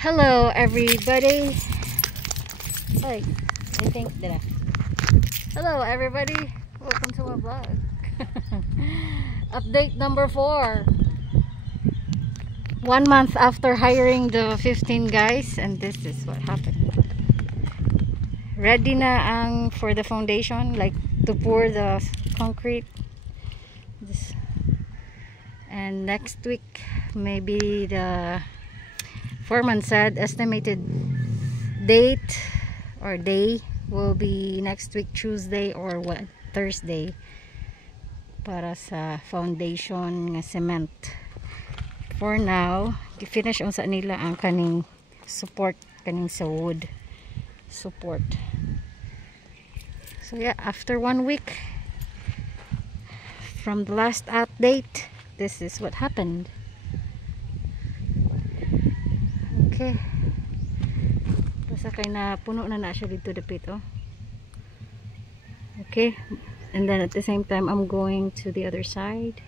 Hello everybody. Hi, I think that. Hello everybody. Welcome to my vlog. Update number 4. 1 month after hiring the 15 guys, and this is what happened. Ready na ang for the foundation, like to pour the concrete. This. And next week, maybe the foreman said estimated date or day will be next week Tuesday or Thursday para sa foundation nga cement. For now, i-finish on sa nila ang kaning support, kaning sa wood support. So yeah, after 1 week from the last update, this is what happened. Okay. Basta kay na puno na siya dito dapit, oh. Okay. And then at the same time I'm going to the other side.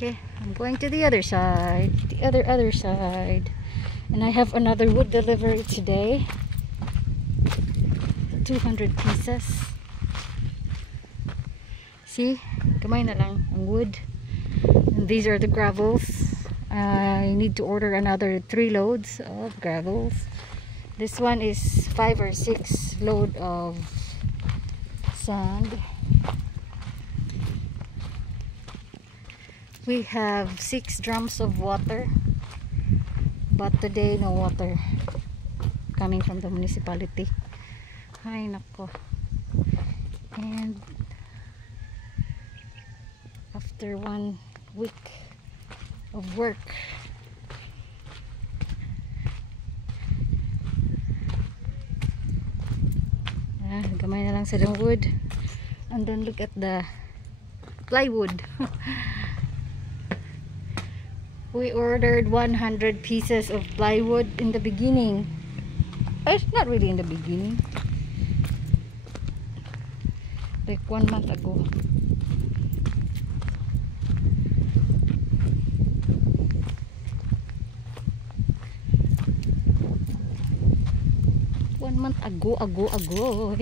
Okay, I'm going to the other side. The other side. And I have another wood delivery today. 200 pieces. See? Kamay na lang ang wood. And these are the gravels. I need to order another 3 loads of gravels. This one is 5 or 6 load of sand. We have 6 drums of water, but today no water coming from the municipality. Ay nako. And after 1 week of work, gamay na lang sa wood. And then look at the plywood. We ordered 100 pieces of plywood in the beginning. It's not really in the beginning, like 1 month ago. Ago.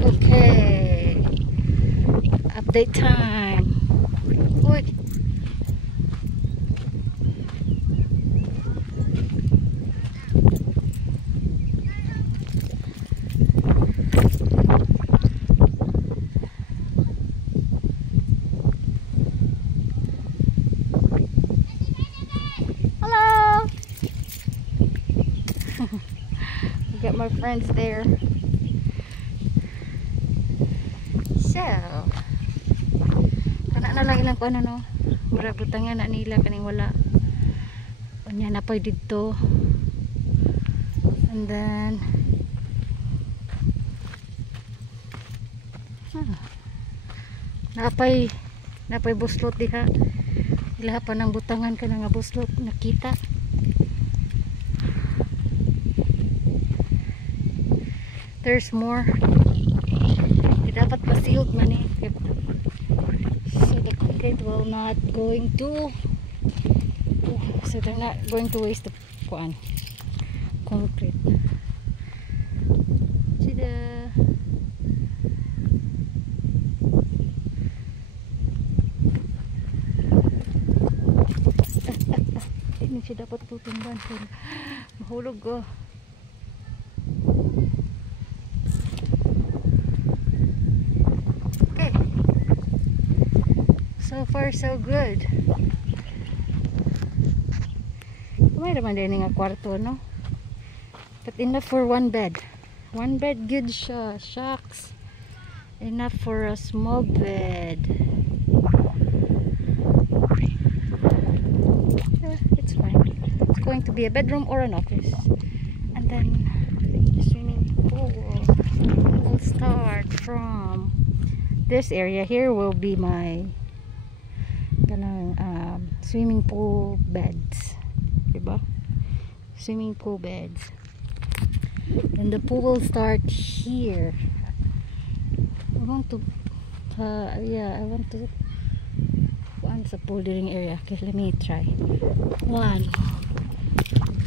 Okay. Update time. Uy. Get my friends there. So, kana na lang ilang kuan no. Murag butangan na nila kaning wala. Unya na pay didto. And then napay buslot diha. Ilaha pa ng butangan ka nga buslot nakita. There's more. Dapat pa-sealed man eh. So the concrete will not going to, so they're not going to waste the concrete. See the hindi siya dapat tutumban. Mahulog ko. So far so good. May naman din nga kwarto, no? But enough for 1 bed. 1 bed good siya. Shucks. Enough for a small bed. It's fine. It's going to be a bedroom or an office. And then the swimming pool will start from this area. Here will be my swimming pool beds, diba? Swimming pool beds. Then the pool will start here. I want to Yeah, I want to want a bouldering area. Okay, let me try. 1,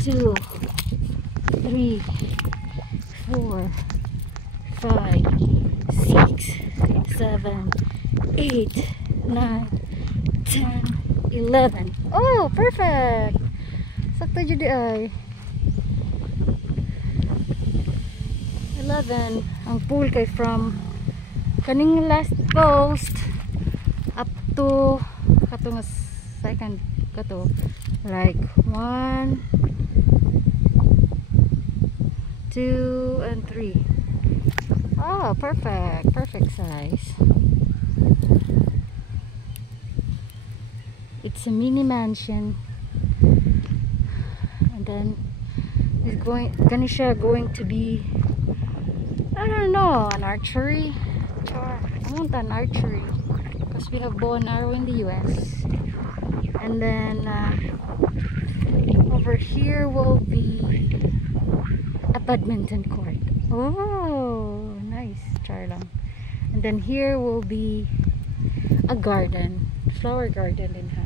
2, 3, 4, 5, 6, 7, 8, 9, 10, 11. Oh, perfect. Sakto jud ay. 11 ang pool kay from kaning last post up to kato nga second kato like 1, 2 and 3. Oh, perfect size. It's a mini mansion, and then it's going to be, I don't know, an archery. I want an archery because we have bow and arrow in the US. And then over here will be a badminton court. Oh, nice. Char lang. And then here will be a garden, flower garden din ha.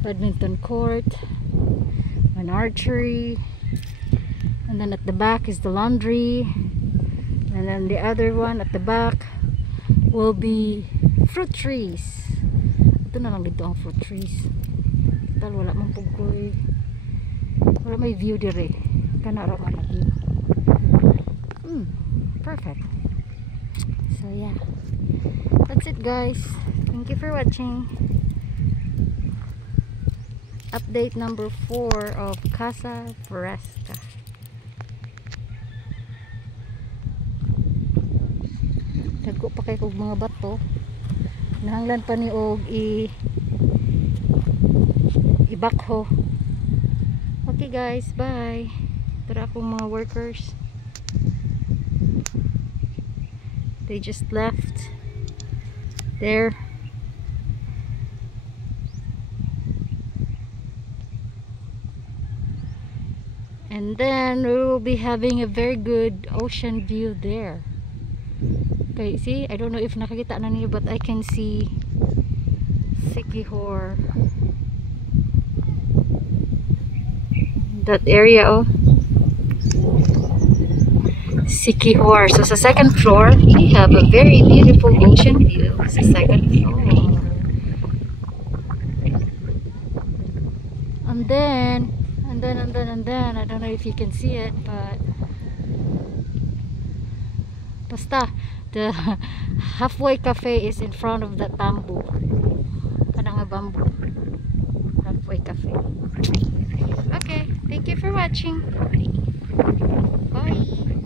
Badminton court, an archery, and then at the back is the laundry, and then the other one at the back will be fruit trees. Ito na lang dito ang fruit trees. Tal wala man pugoy, wala may view dire, kana ra man view. Perfect. So yeah, that's it guys. Thank you for watching. Update number 4 of Casa Foresta. Dagko pa kay kog mga bato. Nahanglan pa ni og ibakho. Okay guys, bye. Tara akong mga workers. They just left there. And then we will be having a very good ocean view there. Okay, see? I don't know if nakakita na niyo, but I can see Siquijor. That area, oh. Siquijor. So sa second floor, we have a very beautiful ocean view. Sa second floor. And then, I don't know if you can see it, but basta, the halfway cafe is in front of that bamboo. Kanang bamboo. Halfway cafe. Okay, thank you for watching. Bye.